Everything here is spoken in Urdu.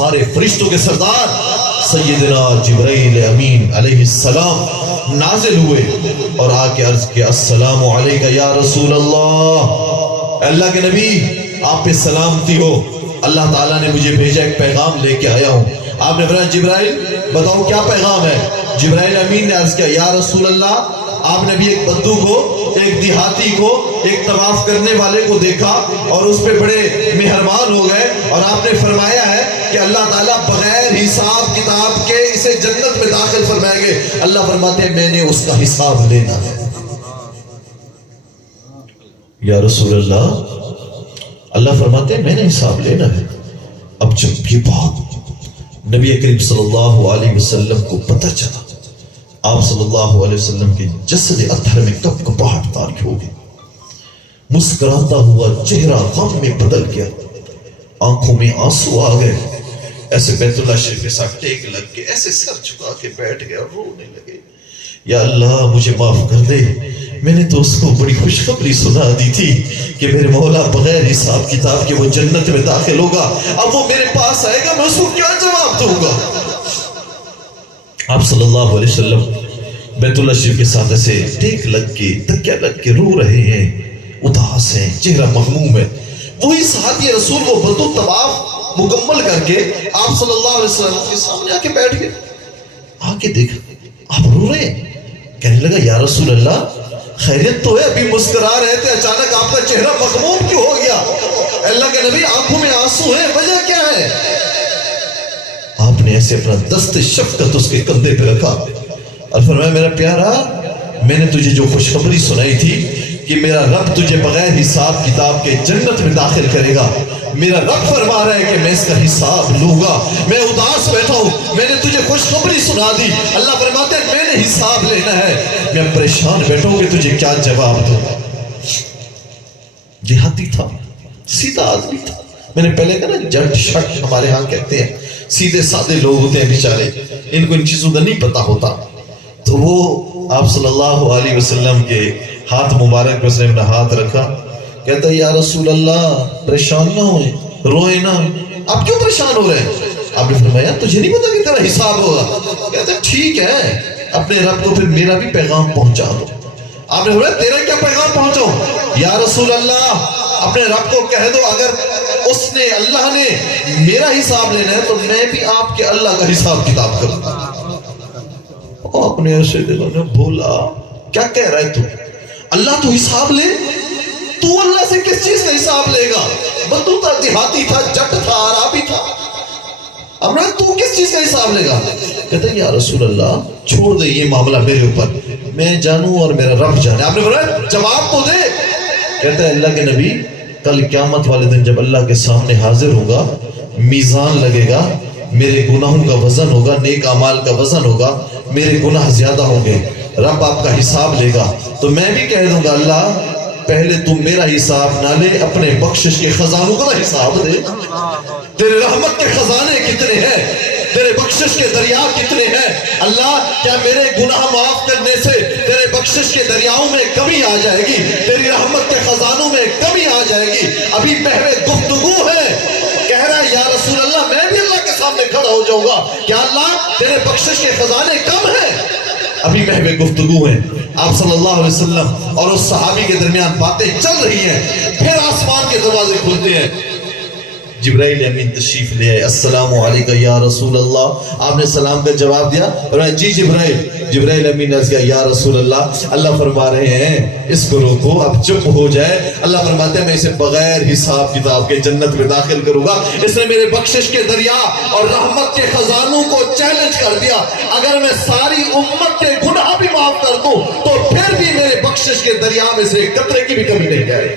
سارے فرشتوں کے سردار سیدنا جبرائیل امین علیہ السلام نازل ہوئے اور آ کے عرض کیا السلام علیکہ یا رسول اللہ کے نبی آپ پہ سلامتی ہو، اللہ تعالیٰ نے مجھے بھیجا، ایک پیغام لے کے آیا ہوں۔ آپ نے فرمایا جبرائیل بتاؤ کیا پیغام ہے؟ جبرائیل امین نے عرض کیا یا رسول اللہ آپ نے بھی ایک بدو کو، ایک دیہاتی کو، ایک طواف کرنے والے کو دیکھا اور اس پہ بڑے مہربان ہو گئے اور آپ نے فرمایا ہے کہ اللہ تعالیٰ بغیر حساب کتاب کے اسے جنت میں داخل فرمائیں گے۔ اللہ فرماتے ہیں میں نے اس کا حساب لینا ہے۔ یا رسول اللہ فرماتے ہیں میں نے حساب لینا ہے۔ اب جب یہ بات نبی کریم صلی اللہ علیہ وسلم کو پتہ چلا، آپ صلی اللہ علیہ وسلم کے جسد اطہر میں کب کپاہٹ تاری ہو گئی، مسکراتا ہوا چہرہ غم میں بدل گیا، آنکھوں میں آنسو آ گئے، ایسے بیت اللہ شریف کے ساتھ ٹیک لگ کے ایسے سر جھکا کے بیٹھ گئے اور رونے لگے۔ یا اللہ مجھے معاف کر دے، میں نے تو اس کو بڑی خوشخبری سنا دی تھی کہ میرے مولا بغیر حساب کتاب کے وہ جنت میں داخل ہوگا، اب وہ میرے پاس آئے گا میں اس کو کیا جواب دوں گا؟ آپ صلی اللہ علیہ وسلم بیت اللہ شریف کے ساتھ ایسے ٹیک لگ کے تکیہ لگ کے رو رہے ہیں، اداس ہیں، چہرہ مغموم ہے۔ وہی صحابی رسول وہ بدو طواف مکمل کر کے آپ صلی اللہ علیہ وسلم کے سامنے آ کے بیٹھ گئے، آ کے دیکھا آپ رو رہے ہیں، کہنے لگا یا رسول اللہ خیریت تو ہے؟ ابھی مسکرا رہے تھے، اچانک آپ کا چہرہ مغموم کیوں ہو گیا؟ اللہ کے نبی آنکھوں میں آنسو ہیں، وجہ کیا ہے؟ آپ نے ایسے اپنا دست شفقت اس کے کندھے پہ رکھا اور فرمایا میرا پیارا میں نے تجھے جو خوشخبری سنائی تھی کہ میرا رب تجھے بغیر حساب کتاب کے جنت میں داخل کرے گا، میرا رب فرما رہا ہے کہ میں اس کا حساب لوں گا، میں اداس بیٹھا ہوں، میں نے تجھے خوشخبری سنا دی، اللہ فرماتے ہیں میں نے حساب لینا ہے، میں پریشان بیٹھا ہوں کہ تجھے کیا جواب دوں۔ دیہاتی تھا، سیدھا آدمی تھا، میں نے پہلے کہا نا جٹ شٹ ہمارے ہاں کہتے ہیں، سیدھے سادے لوگ ہوتے ہیں بیچارے، ان کو ان چیزوں کا نہیں پتا ہوتا۔ تو وہ آپ صلی اللہ علیہ وسلم کے ہاتھ مبارک پر اس نے اپنا ہاتھ رکھا، کہتا ہے یا رسول اللہ پریشان نہ ہوئے، روئے نہ، آپ کیوں پریشان ہو رہے ہیں؟ آپ نے فرمایا تجھے نہیں پتا کہ تیرا حساب ہوگا؟ کہتا ہے ٹھیک ہے اپنے رب کو پھر میرا بھی پیغام پہنچا دو۔ آپ نے فرمایا تیرا کیا پیغام پہنچاؤں؟ یا رسول اللہ اپنے رب کو کہہ دو اگر اس نے اللہ نے میرا حساب لینا ہے تو میں بھی آپ کے اللہ کا حساب کتاب کروں۔ اپنے ایسے دلوں نے بولا کیا کہہ رہا ہے تو؟ اللہ تو حساب لے، تو اللہ سے کس چیز کا حساب لے گا؟ بدو تھا، دیہاتی تھا، جٹ تھا، عرابی تھا، امرا تو کس چیز کا حساب لے گا؟ کہتا ہے یا رسول اللہ چھوڑ دے یہ معاملہ میرے اوپر، میں جانوں اور میرا رب جانے۔ آپ نے فرمایا جواب تو دے۔ کہتا ہے اللہ کے نبی کل قیامت والے دن جب اللہ کے سامنے حاضر ہوگا، میزان لگے گا، میرے گناہوں کا وزن ہوگا، نیک اعمال کا وزن ہوگا، میرے گناہ زیادہ ہوں گے، رب آپ کا حساب لے گا تو میں بھی کہہ دوں گا اللہ پہلے تم میرا حساب نہ لے، اپنے بخشش کے خزانوں کا حساب دے۔ تیرے رحمت کے خزانے کتنے ہیں، تیرے بخشش کے دریا کتنے ہیں اللہ، کیا میرے گناہ معاف کرنے سے تیرے بخشش کے دریاؤں میں کمی آ جائے گی، تیری رحمت کے خزانوں میں کمی آ جائے گی؟ ابھی محو گفتگو ہے، کہہ رہا ہے یا رسول اللہ میں بھی اللہ کے سامنے کھڑا ہو جاؤں گا، کیا اللہ تیرے بخشش کے خزانے کم ہیں؟ ابھی محو گفتگو ہیں، آپ صلی اللہ علیہ وسلم اور اس صحابی کے درمیان باتیں چل رہی ہیں، پھر آسمان کے دروازے کھلتے ہیں، جبرائیل امین تشریف لے آئے، السلام علیکم یا رسول اللہ۔ آپ نے سلام کا جواب دیا اور جی جبرائیل امین نے کہا یا رسول اللہ فرما رہے ہیں اس کو روکو، اب چپ ہو جائے۔ اللہ فرماتے ہیں میں اسے بغیر حساب کتاب کے جنت میں داخل کروں گا، اس نے میرے بخشش کے دریا اور رحمت کے خزانوں کو چیلنج کر دیا، اگر میں ساری امت کے گناہ بھی معاف کر دوں تو پھر بھی میرے بخشش کے دریا میں سے ایک قطرے کی بھی کمی نہیں جائے۔